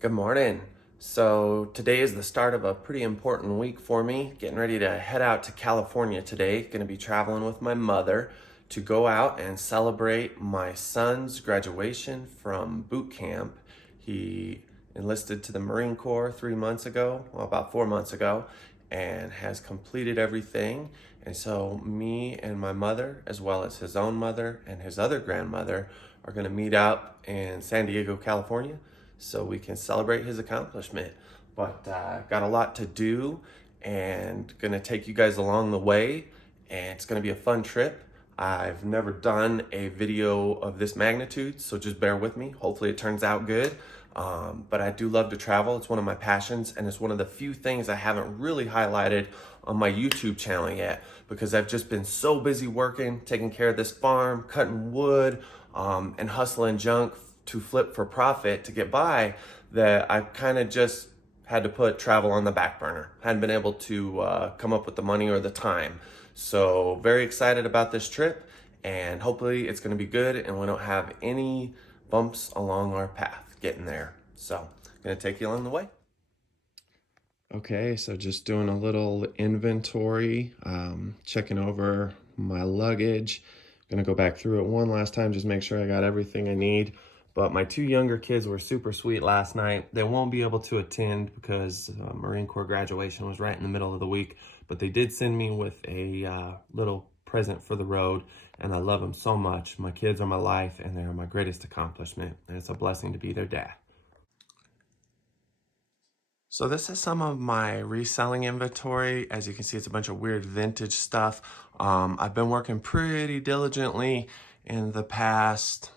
Good morning. So today is the start of a pretty important week for me. Getting ready to head out to California today. Going to be traveling with my mother to go out and celebrate my son's graduation from boot camp. He enlisted to the Marine Corps 3 months ago, well, about 4 months ago, and has completed everything. And so me and my mother, as well as his own mother and his other grandmother, are going to meet up in San Diego, California, so we can celebrate his accomplishment. But got a lot to do and gonna take you guys along the way, and it's gonna be a fun trip. I've never done a video of this magnitude, so just bear with me. Hopefully it turns out good. But I do love to travel. It's one of my passions, and it's one of the few things I haven't really highlighted on my YouTube channel yet, because I've just been so busy working, taking care of this farm, cutting wood, and hustling junk to flip for profit to get by, that I've kind of just had to put travel on the back burner. Hadn't been able to come up with the money or the time. So very excited about this trip, and hopefully it's going to be good and we don't have any bumps along our path getting there. So I'm going to take you along the way. Okay, so just doing a little inventory, checking over my luggage. Gonna go back through it one last time, just make sure I got everything I need. But my two younger kids were super sweet last night. They won't be able to attend because Marine Corps graduation was right in the middle of the week, but they did send me with a little present for the road, and I love them so much. My kids are my life, and they're my greatest accomplishment, and it's a blessing to be their dad. So this is some of my reselling inventory. As you can see, it's a bunch of weird vintage stuff. I've been working pretty diligently in the past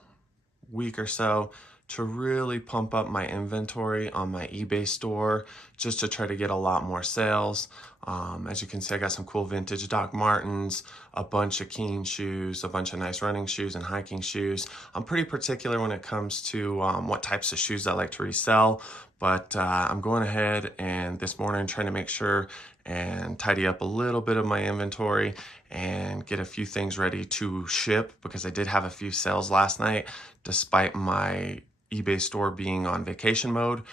week or so to really pump up my inventory on my eBay store, just to try to get a lot more sales. As you can see, I got some cool vintage Doc Martens, a bunch of Keen shoes, a bunch of nice running shoes and hiking shoes. I'm pretty particular when it comes to what types of shoes I like to resell, but I'm going ahead and this morning trying to make sure and tidy up a little bit of my inventory and get a few things ready to ship, because I did have a few sales last night despite my eBay store being on vacation mode,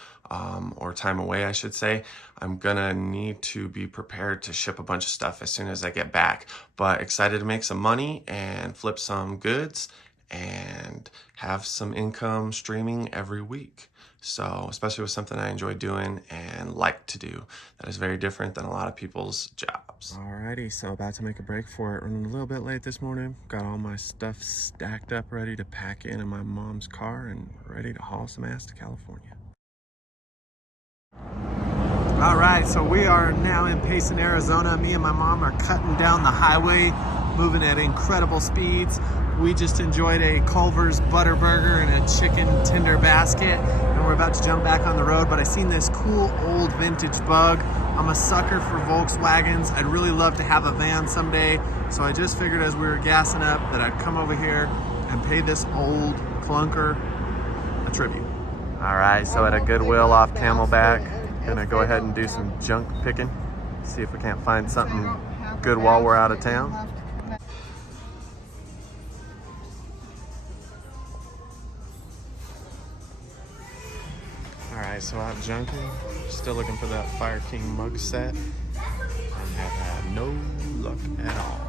or time away, I should say. I'm gonna need to be prepared to ship a bunch of stuff as soon as I get back, but excited to make some money and flip some goods and have some income streaming every week. So especially with something I enjoy doing and like to do, that is very different than a lot of people's jobs. Alrighty, so about to make a break for it. Running a little bit late this morning. Got all my stuff stacked up, ready to pack in my mom's car and ready to haul some ass to California. All right, so we are now in PAC Arizona. Me and my mom are cutting down the highway, moving at incredible speeds. We just enjoyed a Culver's butter burger and a chicken tender basket, and we're about to jump back on the road, but I seen this cool old vintage Bug. I'm a sucker for Volkswagens. I'd really love to have a van someday, so I just figured as we were gassing up that I'd come over here and pay this old clunker a tribute. All right, so at a Goodwill off Camelback, gonna go ahead and do some junk picking, see if we can't find something good while we're out of town. All right, so out junking, still looking for that Fire King mug set, and have had no luck at all.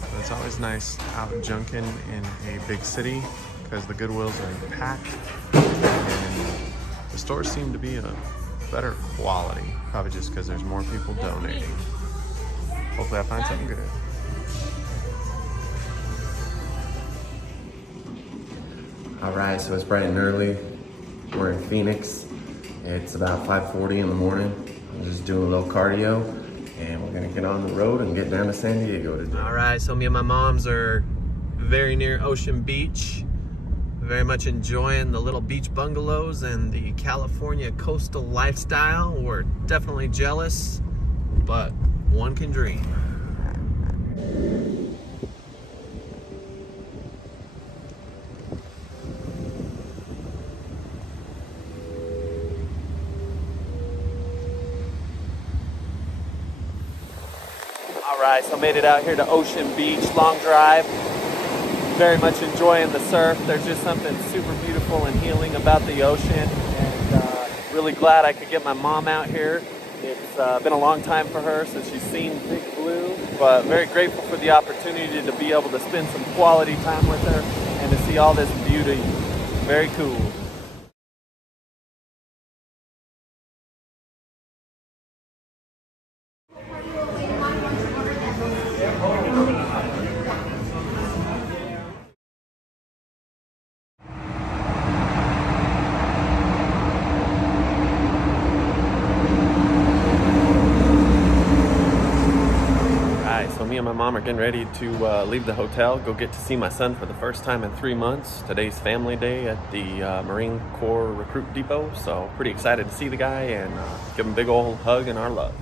But it's always nice out junking in a big city because the Goodwills are packed, and the stores seem to be a better quality, probably just because there's more people donating. Hopefully I find something good. All right, so it's bright and early. We're in Phoenix. It's about 5:40 in the morning. I'm just doing a little cardio, and we're gonna get on the road and get down to San Diego today. All right, so me and my moms are very near Ocean Beach. Very much enjoying the little beach bungalows and the California coastal lifestyle. We're definitely jealous, but one can dream. All right, so made it out here to Ocean Beach, long drive. Very much enjoying the surf. There's just something super beautiful and healing about the ocean, and Really glad I could get my mom out here. It's been a long time for her since she's seen Big Blue, but very grateful for the opportunity to be able to spend some quality time with her and to see all this beauty. Very cool. So me and my mom are getting ready to leave the hotel, go get to see my son for the first time in 3 months. Today's family day at the Marine Corps Recruit Depot, so pretty excited to see the guy and give him a big old hug and our love.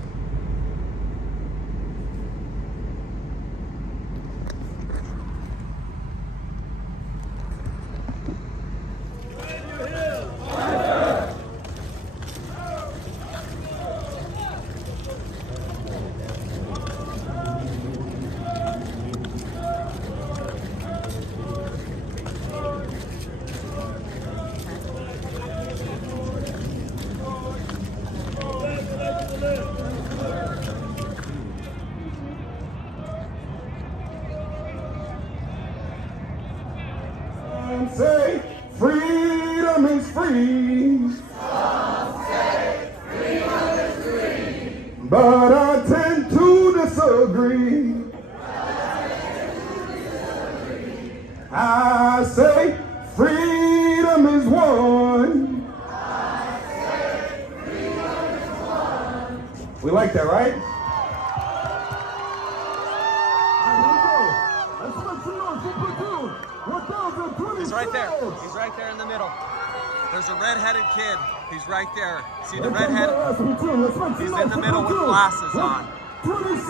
Say freedom is free. Some say freedom is free. But I tend to disagree. I say freedom is one. I say freedom is one. We like that, right? He's right there. He's right there in the middle. There's a red-headed kid. He's right there. See the redhead? He's in the middle with glasses on. 27!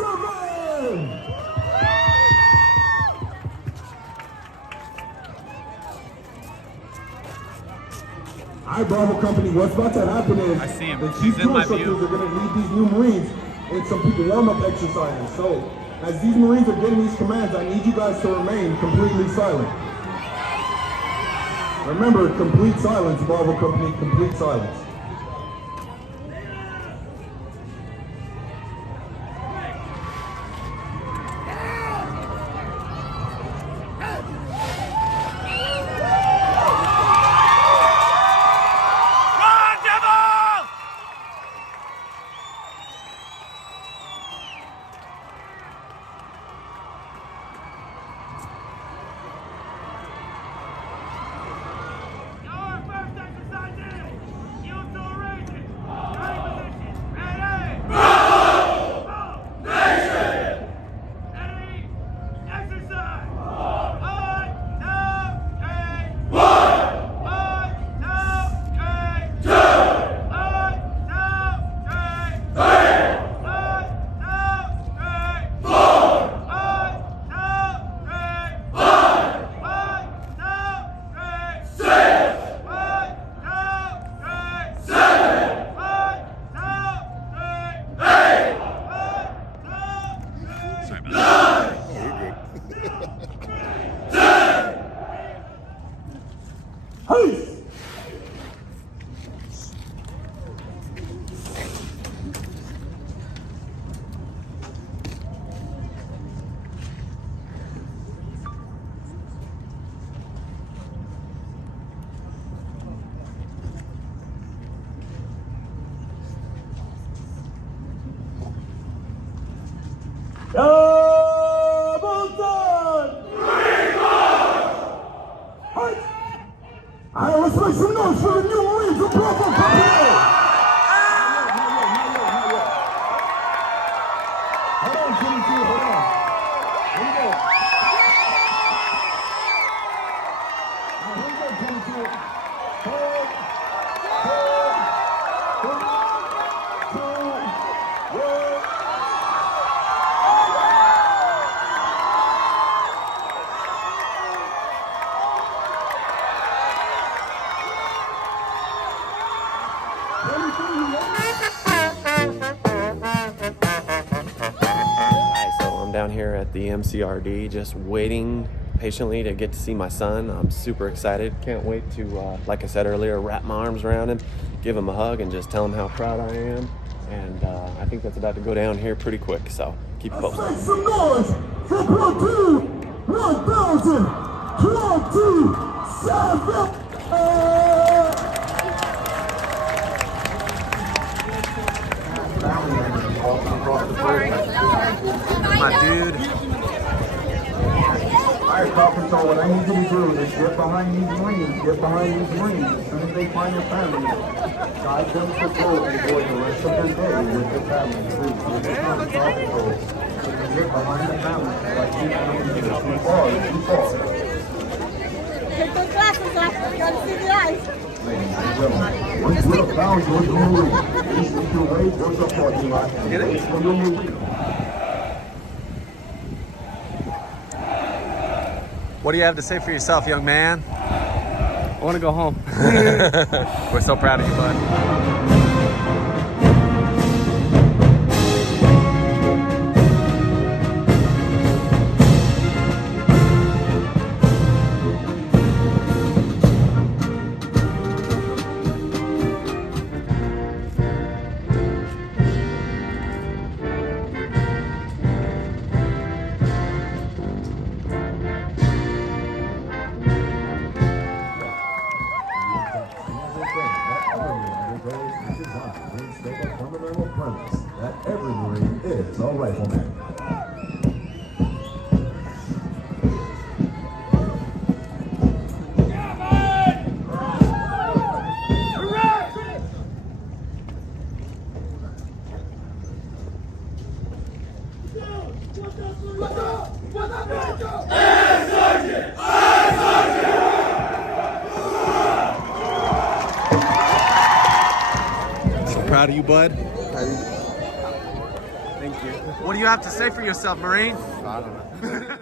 All right, Bravo Company, what's about to happen is I see him. the He's chief in my instructors view. are going to lead these new Marines in some people warm-up exercises. So, as these Marines are getting these commands, I need you guys to remain completely silent. Remember, complete silence, Bravo Company, complete silence. Double done! All right, let's make some noise for the new Marines of Bravo Company! Hold on, Jimmy G, hold on. Here we go. All right, here we go, Jimmy G. Hold. Down here at the MCRD, just waiting patiently to get to see my son. I'm super excited. Can't wait to, like I said earlier, wrap my arms around him give him a hug and just tell him how proud I am. And I think that's about to go down here pretty quick, so keep you posted. Make some noise for Platoon 1027! My dude. Alright, Crowd Control, what I need you to do is get behind these Marines, get behind these Marines. As soon as they find your family, guide them to go and enjoy the rest of their day with their family. Please, with your family, Crowd Control. So you get behind the family, like you know, too far, too far. Take those glasses off. You gotta see the eyes. Ladies and gentlemen, once we're found, you're your Marine. Please make your way towards the parking lot. Get it? Wait for your Marine. What do you have to say for yourself, young man? I want to go home. We're so proud of you, bud. That every Marine is a rifleman. So proud of you, bud. Thank you. What do you have to say for yourself, Marine? I don't know.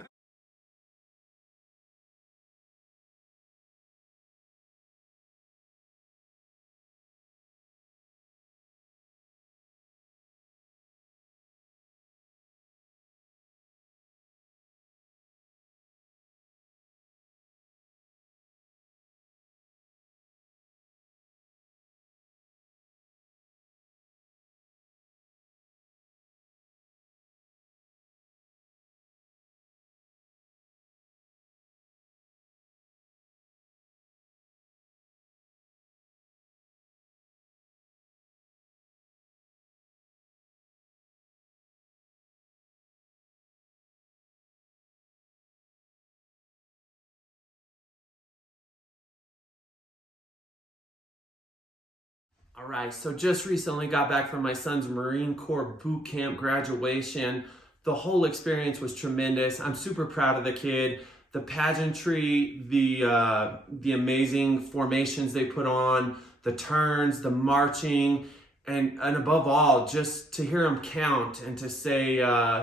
All right, so just recently got back from my son's Marine Corps boot camp graduation. The whole experience was tremendous. I'm super proud of the kid. The pageantry, the amazing formations they put on, the turns, the marching, and above all, just to hear them count and to say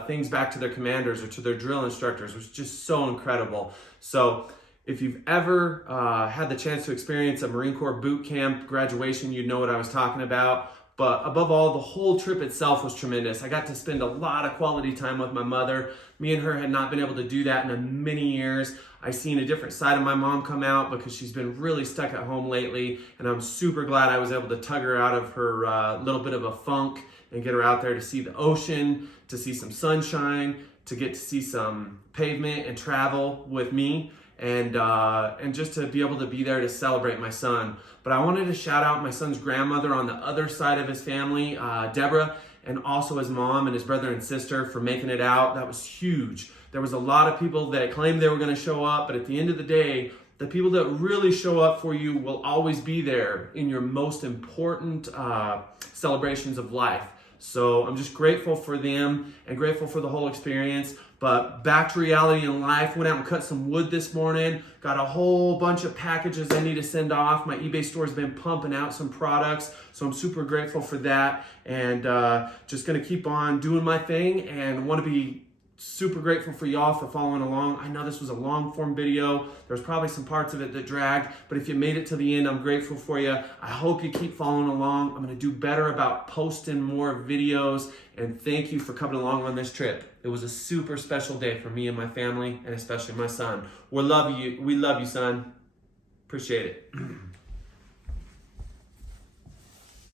things back to their commanders or to their drill instructors was just so incredible. So if you've ever had the chance to experience a Marine Corps boot camp graduation, you know what I was talking about. But above all, the whole trip itself was tremendous. I got to spend a lot of quality time with my mother. Me and her had not been able to do that in many years. I seen a different side of my mom come out because she's been really stuck at home lately. And I'm super glad I was able to tug her out of her little bit of a funk and get her out there to see the ocean, to see some sunshine, to get to see some pavement and travel with me. And just to be able to be there to celebrate my son. But I wanted to shout out my son's grandmother on the other side of his family, Deborah, and also his mom and his brother and sister for making it out. That was huge. There was a lot of people that claimed they were going to show up, but at the end of the day, the people that really show up for you will always be there in your most important celebrations of life. So I'm just grateful for them and grateful for the whole experience. But back to reality in life, went out and cut some wood this morning, got a whole bunch of packages I need to send off. My eBay store's been pumping out some products, so I'm super grateful for that. And just gonna keep on doing my thing and wanna be super grateful for y'all for following along. I know this was a long form video. There's probably some parts of it that dragged, but if you made it to the end, I'm grateful for you. I hope you keep following along. I'm gonna do better about posting more videos, and thank you for coming along on this trip. It was a super special day for me and my family, and especially my son. We love you, son. Appreciate it.